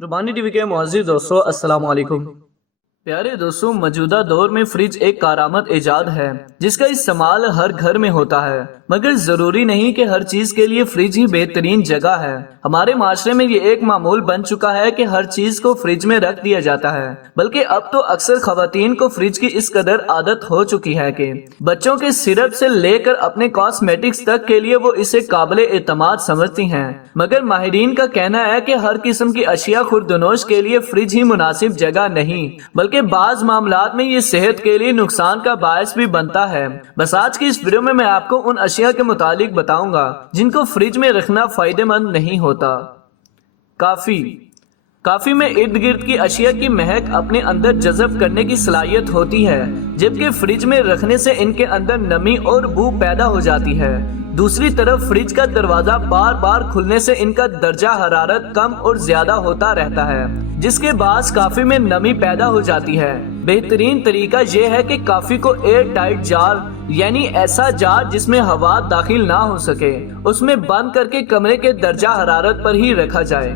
रुबानी TV के मुअज़्ज़िज़ दोस्तों, अस्सलाम वालेकुम। प्यारे दोस्तों, मौजूदा दौर में फ्रिज एक कारामद इजाद है जिसका इस्तेमाल हर घर में होता है, मगर जरूरी नहीं कि हर चीज के लिए फ्रिज ही बेहतरीन जगह है। हमारे माशरे में ये एक मामूल बन चुका है कि हर चीज को फ्रिज में रख दिया जाता है, बल्कि अब तो अक्सर खवातीन को फ्रिज की इस कदर आदत हो चुकी है कि बच्चों के सिरप से लेकर अपने कॉस्मेटिक्स तक के लिए वो इसे काबिल एतमाद समझती हैं। मगर माहिरीन का कहना है कि हर किस्म की अशिया खुर्दनोश के लिए फ्रिज ही मुनासिब जगह नहीं, बल्कि बाज मामलात में ये सेहत के लिए नुकसान का बायस भी बनता है। बस आज की इस वीडियो में मैं आपको उन अशिया के मुतालिक बताऊंगा जिनको फ्रिज में रखना फायदेमंद नहीं होता। काफी में इर्द गिर्द की अशिया की महक अपने अंदर जज़ब करने की सलाहियत होती है, जबकि फ्रिज में रखने से इनके अंदर नमी और बू पैदा हो जाती है। दूसरी तरफ फ्रिज का दरवाजा बार बार खुलने से इनका दर्जा हरारत कम और ज्यादा होता रहता है, जिसके बाद काफी में नमी पैदा हो जाती है। बेहतरीन तरीका यह है कि काफी को एयर टाइट जार, यानी ऐसा जार जिसमें हवा दाखिल ना हो सके, उसमें बंद करके कमरे के दर्जा हरारत पर ही रखा जाए।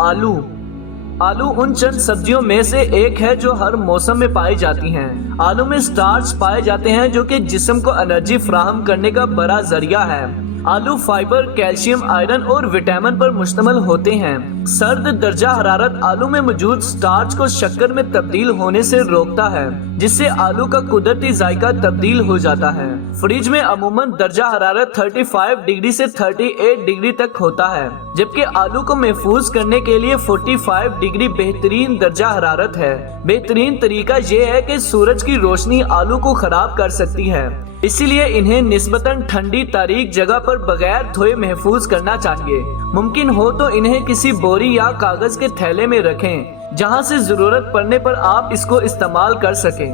आलू उन चंद सब्जियों में से एक है जो हर मौसम में पाई जाती हैं। आलू में स्टार्च पाए जाते हैं जो कि जिस्म को एनर्जी फराहम करने का बड़ा जरिया है। आलू फाइबर, कैल्शियम, आयरन और विटामिन पर मुश्तमिल होते हैं। सर्द दर्जा हरारत आलू में मौजूद स्टार्च को शक्कर में तब्दील होने से रोकता है, जिससे आलू का कुदरती जायका तब्दील हो जाता है। फ्रिज में अमूमन दर्जा हरारत 35 डिग्री से 38 डिग्री तक होता है, जबकि आलू को महफूज करने के लिए 45 डिग्री बेहतरीन दर्जा हरारत है। बेहतरीन तरीका यह है कि सूरज की रोशनी आलू को खराब कर सकती है, इसीलिए इन्हें निस्बतन ठंडी तारीक जगह पर बगैर धोए महफूज करना चाहिए। मुमकिन हो तो इन्हें किसी बोरी या कागज के थैले में रखें, जहां से जरूरत पड़ने पर आप इसको इस्तेमाल कर सकें।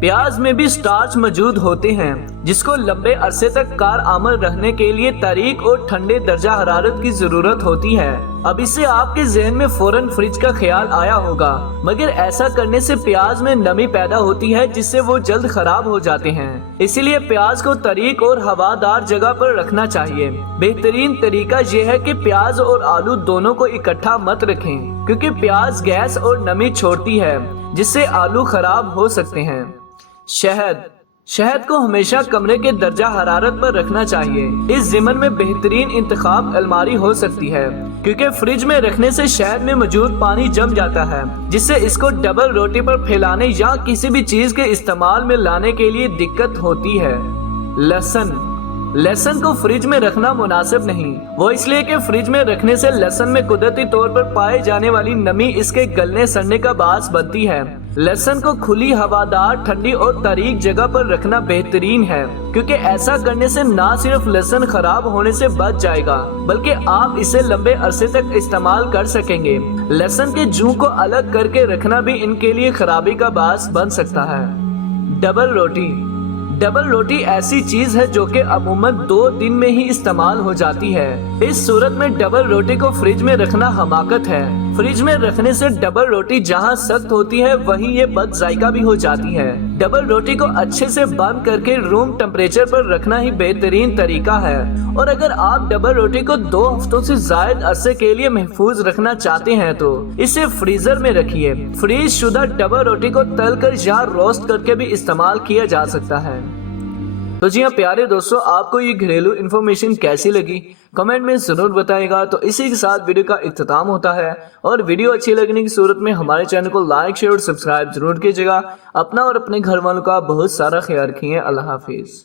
प्याज में भी स्टार्च मौजूद होते हैं, जिसको लंबे अरसे तक कारआमद रहने के लिए तारीक और ठंडे दर्जा हरारत की जरूरत होती है। अब इससे आपके जहन में फौरन फ्रिज का ख्याल आया होगा, मगर ऐसा करने से प्याज में नमी पैदा होती है, जिससे वो जल्द खराब हो जाते हैं। इसीलिए प्याज को तारीक और हवादार जगह पर रखना चाहिए। बेहतरीन तरीका यह है कि प्याज और आलू दोनों को इकट्ठा मत रखें, क्योंकि प्याज गैस और नमी छोड़ती है, जिससे आलू खराब हो सकते हैं। शहद को हमेशा कमरे के दर्जा हरारत पर रखना चाहिए। इस ज़िमन में बेहतरीन इंतखाब अलमारी हो सकती है, क्योंकि फ्रिज में रखने से शहद में मौजूद पानी जम जाता है, जिससे इसको डबल रोटी पर फैलाने या किसी भी चीज के इस्तेमाल में लाने के लिए दिक्कत होती है। लहसुन को फ्रिज में रखना मुनासिब नहीं, वो इसलिए कि फ्रिज में रखने से लहसुन में कुदरती तौर पर पाए जाने वाली नमी इसके गलने सड़ने का बास बनती है। लहसुन को खुली, हवादार, ठंडी और तारीक जगह पर रखना बेहतरीन है, क्योंकि ऐसा करने से ना सिर्फ लहसुन खराब होने से बच जाएगा, बल्कि आप इसे लंबे अरसे तक इस्तेमाल कर सकेंगे। लहसुन के जू को अलग करके रखना भी इनके लिए खराबी का बास बन सकता है। डबल रोटी ऐसी चीज है जो कि अमूमन 2 दिन में ही इस्तेमाल हो जाती है। इस सूरत में डबल रोटी को फ्रिज में रखना हमाकत है। फ्रिज में रखने से डबल रोटी जहां सख्त होती है वहीं ये बद जायका भी हो जाती है। डबल रोटी को अच्छे से बंद करके रूम टेम्परेचर पर रखना ही बेहतरीन तरीका है। और अगर आप डबल रोटी को 2 हफ्तों से जायद अरसे के लिए महफूज रखना चाहते हैं तो इसे फ्रीजर में रखिए। फ्रीज शुदा डबल रोटी को तल कर या रोस्ट करके भी इस्तेमाल किया जा सकता है। तो जी हाँ प्यारे दोस्तों, आपको ये घरेलू इन्फॉर्मेशन कैसी लगी कमेंट में जरूर बताएगा। तो इसी के साथ वीडियो का इख्तिताम होता है, और वीडियो अच्छी लगने की सूरत में हमारे चैनल को लाइक, शेयर और सब्सक्राइब जरूर कीजिएगा। अपना और अपने घर वालों का बहुत सारा ख्याल रखिए। अल्लाह हाफिज।